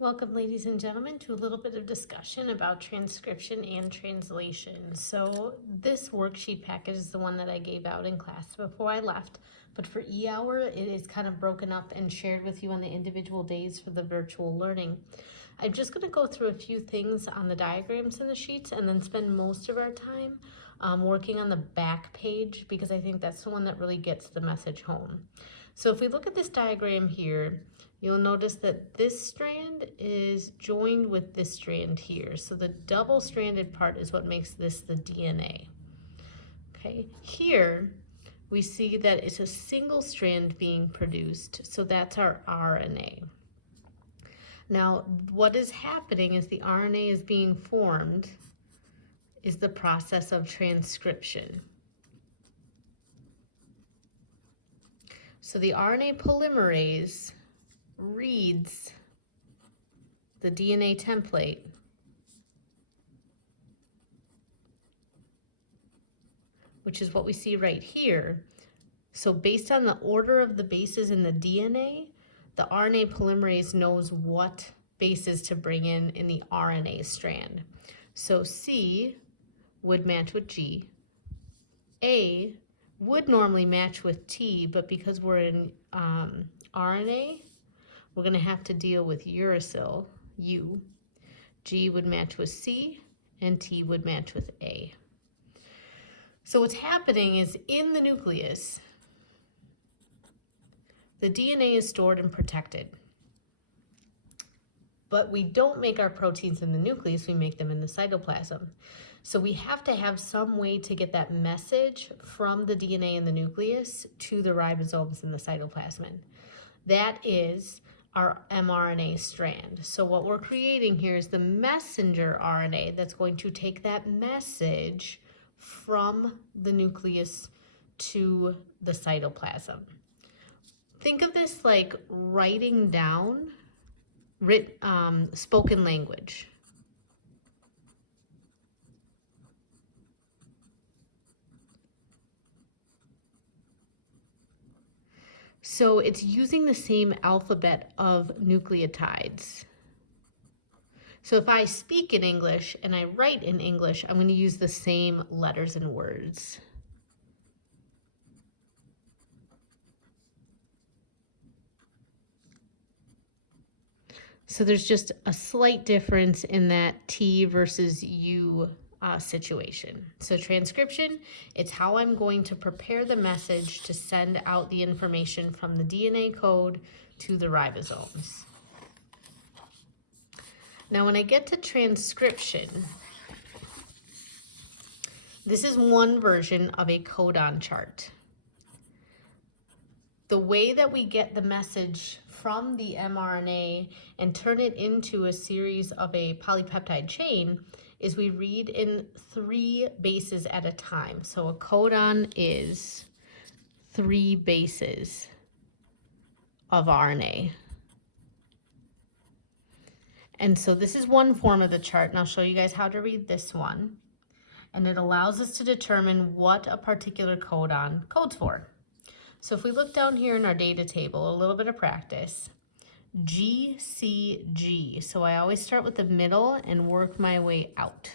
Welcome, ladies and gentlemen, to a little bit of discussion about transcription and translation. So this worksheet package is the one that I gave out in class before I left, but for e-hour, it is kind of broken up and shared with you on the individual days for the virtual learning. I'm just going to go through a few things on the diagrams in the sheets and then spend most of our time working on the back page because I think that's the one that really gets the message home. So if we look at this diagram here, you'll notice that this strand is joined with this strand here. So the double-stranded part is what makes this the DNA. Okay, here we see that it's a single strand being produced, so that's our RNA. Now, what is happening is the RNA is being formed is the process of transcription. So the RNA polymerase reads the DNA template which is what we see right here. So based on the order of the bases in the DNA, the RNA polymerase knows what bases to bring in the RNA strand. So C would match with G. A would normally match with T, but because we're in RNA, we're going to have to deal with uracil, U. G would match with C, and T would match with A. So what's happening is in the nucleus, the DNA is stored and protected. But we don't make our proteins in the nucleus, we make them in the cytoplasm. So we have to have some way to get that message from the DNA in the nucleus to the ribosomes in the cytoplasm. That is our mRNA strand. So what we're creating here is the messenger RNA that's going to take that message from the nucleus to the cytoplasm. Think of this like writing down spoken language. So it's using the same alphabet of nucleotides. So if I speak in English and I write in English, I'm going to use the same letters and words. So there's just a slight difference in that T versus U situation. So transcription, it's how I'm going to prepare the message to send out the information from the DNA code to the ribosomes. Now when I get to transcription, this is one version of a codon chart. The way that we get the message from the mRNA and turn it into a series of a polypeptide chain is we read in 3 bases at a time. So a codon is 3 bases of RNA. And so this is one form of the chart, and I'll show you guys how to read this one. And it allows us to determine what a particular codon codes for. So if we look down here in our data table, a little bit of practice, GCG. So I always start with the middle and work my way out.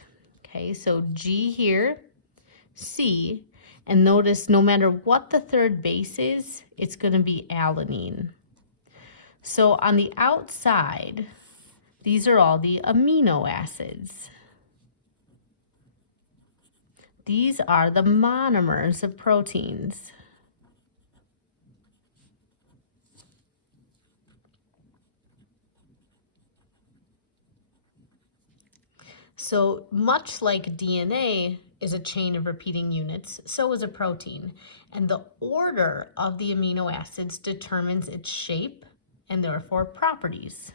Okay, so G here, C, and notice no matter what the third base is, it's going to be alanine. So on the outside, these are all the amino acids. These are the monomers of proteins. So much like DNA is a chain of repeating units, so is a protein. And the order of the amino acids determines its shape and therefore properties.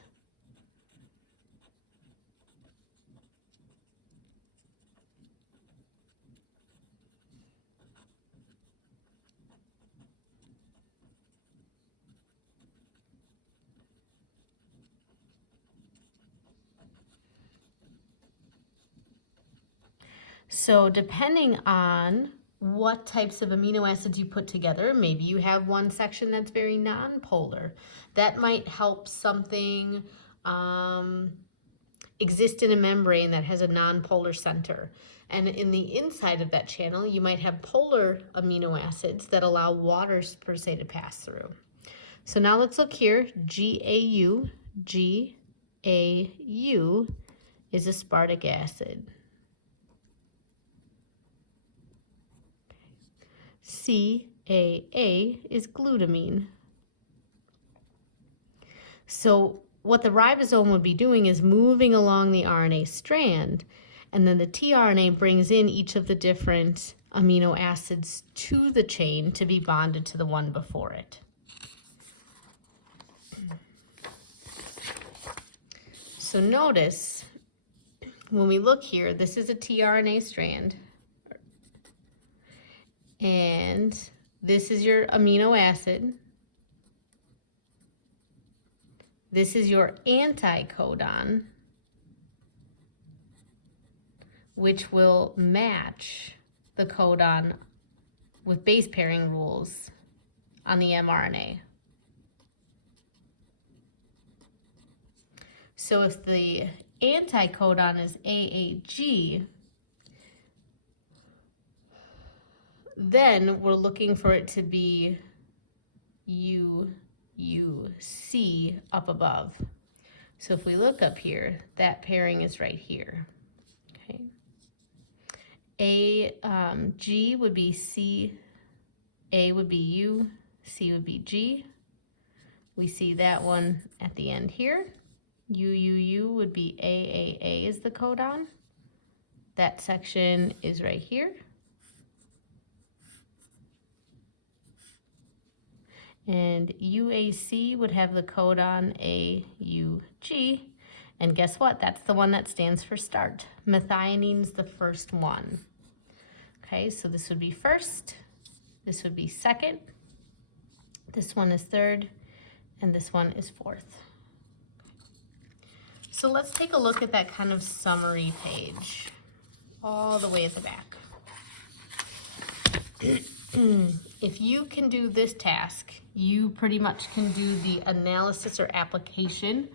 So depending on what types of amino acids you put together, maybe you have one section that's very nonpolar. That might help something exist in a membrane that has a nonpolar center. And in the inside of that channel, you might have polar amino acids that allow water per se to pass through. So now let's look here. GAU. GAU is aspartic acid. CAA is glutamine. So what the ribosome would be doing is moving along the RNA strand, and then the tRNA brings in each of the different amino acids to the chain to be bonded to the one before it. So notice, when we look here, this is a tRNA strand, and this is your amino acid. This is your anticodon, which will match the codon with base pairing rules on the mRNA. So if the anticodon is AAG, then we're looking for it to be UC up above. So if we look up here, that pairing is right here. Okay. G would be C, A would be U, C would be G. We see that one at the end here. UUU would be AAA is the codon. That section is right here. And UAC would have the codon AUG. And guess what? That's the one that stands for start. Methionine the first one. Okay, so this would be first, this would be second, this one is third, and this one is fourth. So let's take a look at that kind of summary page, all the way at the back. If you can do this task, you pretty much can do the analysis or application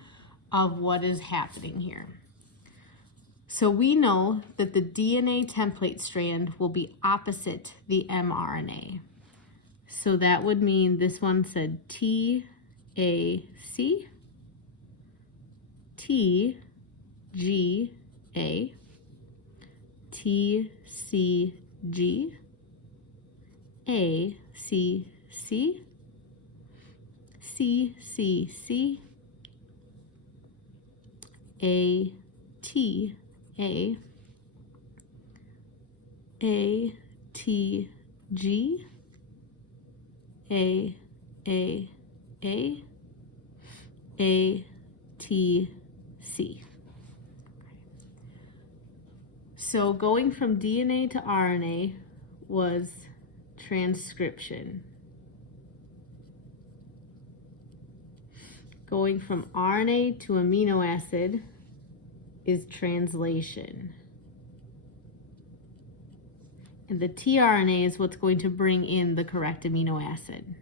of what is happening here. So we know that the DNA template strand will be opposite the mRNA. So that would mean this one said TAC, TGA, TCG, ACC, CCC, ATA, ATG, AAA, ATC. So going from DNA to RNA was transcription. Going from RNA to amino acid is translation. And the tRNA is what's going to bring in the correct amino acid.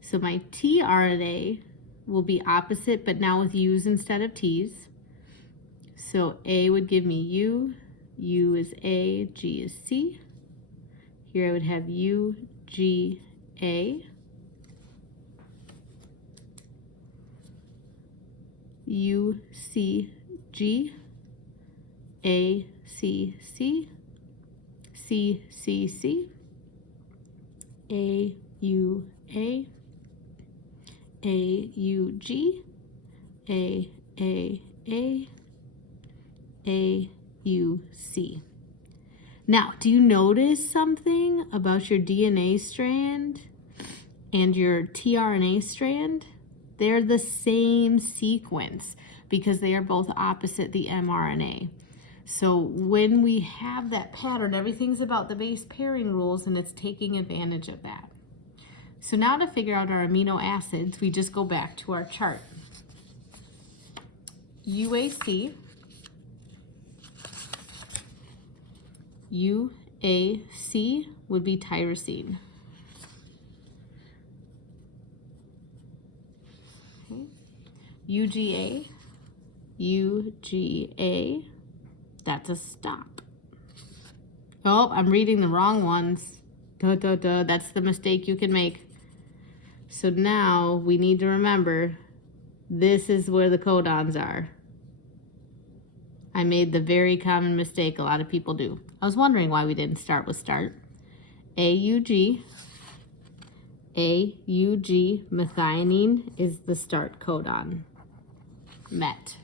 So my tRNA will be opposite, but now with U's instead of T's. So A would give me U, U is A, G is C. Here I would have U, G, A. U, C, G, A, C, C, C, C, C, A, U, A, U, G, A, U, C. Now, do you notice something about your DNA strand and your tRNA strand? They're the same sequence because they are both opposite the mRNA. So when we have that pattern, everything's about the base pairing rules and it's taking advantage of that. So now to figure out our amino acids, we just go back to our chart. UAC, UAC would be tyrosine. Okay. UGA, UGA, that's a stop. Oh, I'm reading the wrong ones. That's the mistake you can make. So now we need to remember, this is where the codons are. I made the very common mistake a lot of people do. I was wondering why we didn't start with start. AUG, methionine is the start codon. Met.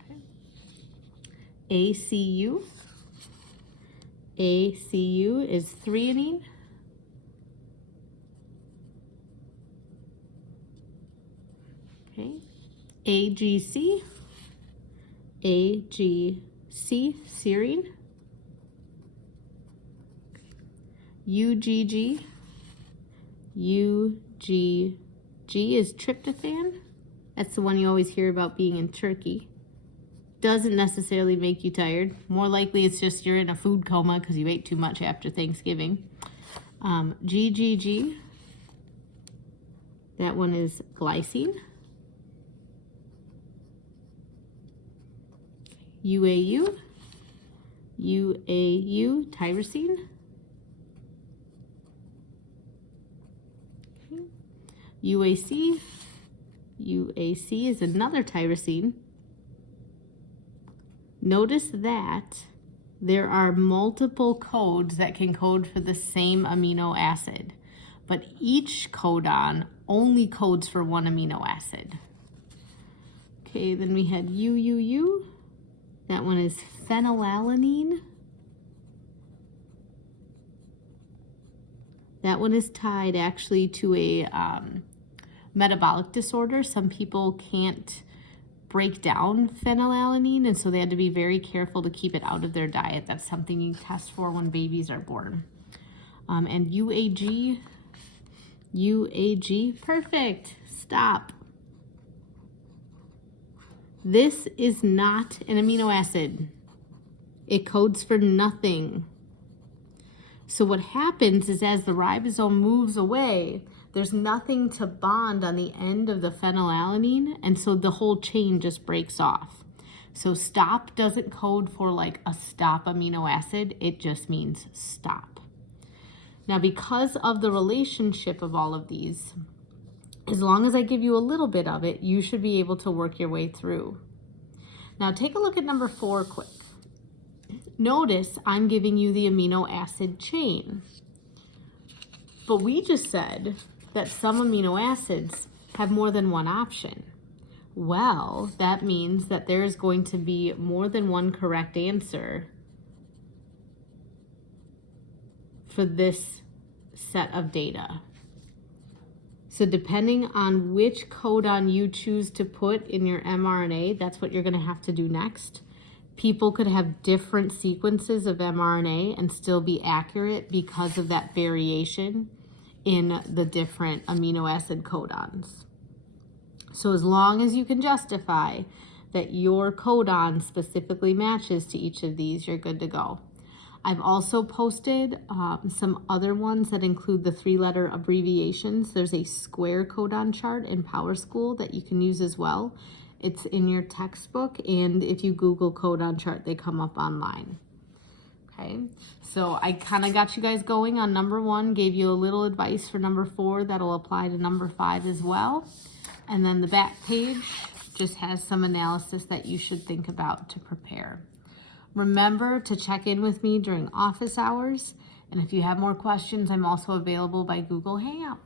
Okay. ACU is threonine. Okay. AGC, serine. UGG is tryptophan. That's the one you always hear about being in turkey. Doesn't necessarily make you tired. More likely it's just you're in a food coma because you ate too much after Thanksgiving. GGG, that one is glycine. UAU, tyrosine. UAC is another tyrosine. Notice that there are multiple codes that can code for the same amino acid, but each codon only codes for one amino acid. Okay, then we had UUU. That one is phenylalanine. That one is tied actually to a metabolic disorder. Some people can't break down phenylalanine, and so they had to be very careful to keep it out of their diet. That's something you test for when babies are born. And UAG, perfect, stop. This is not an amino acid. It codes for nothing. So what happens is as the ribosome moves away, there's nothing to bond on the end of the phenylalanine, and so the whole chain just breaks off. So stop doesn't code for like a stop amino acid, it just means stop. Now because of the relationship of all of these, as long as I give you a little bit of it, you should be able to work your way through. Now take a look at number 4 quick. Notice I'm giving you the amino acid chain. But we just said that some amino acids have more than one option. Well, that means that there's going to be more than one correct answer for this set of data. So depending on which codon you choose to put in your mRNA, that's what you're going to have to do next. People could have different sequences of mRNA and still be accurate because of that variation in the different amino acid codons. So as long as you can justify that your codon specifically matches to each of these, you're good to go. I've also posted some other ones that include the 3-letter abbreviations. There's a square codon chart in PowerSchool that you can use as well. It's in your textbook, and if you Google codon chart, they come up online. Okay, so I kind of got you guys going on number 1, gave you a little advice for number 4 that'll apply to number 5 as well. And then the back page just has some analysis that you should think about to prepare. Remember to check in with me during office hours, and if you have more questions, I'm also available by Google Hangout.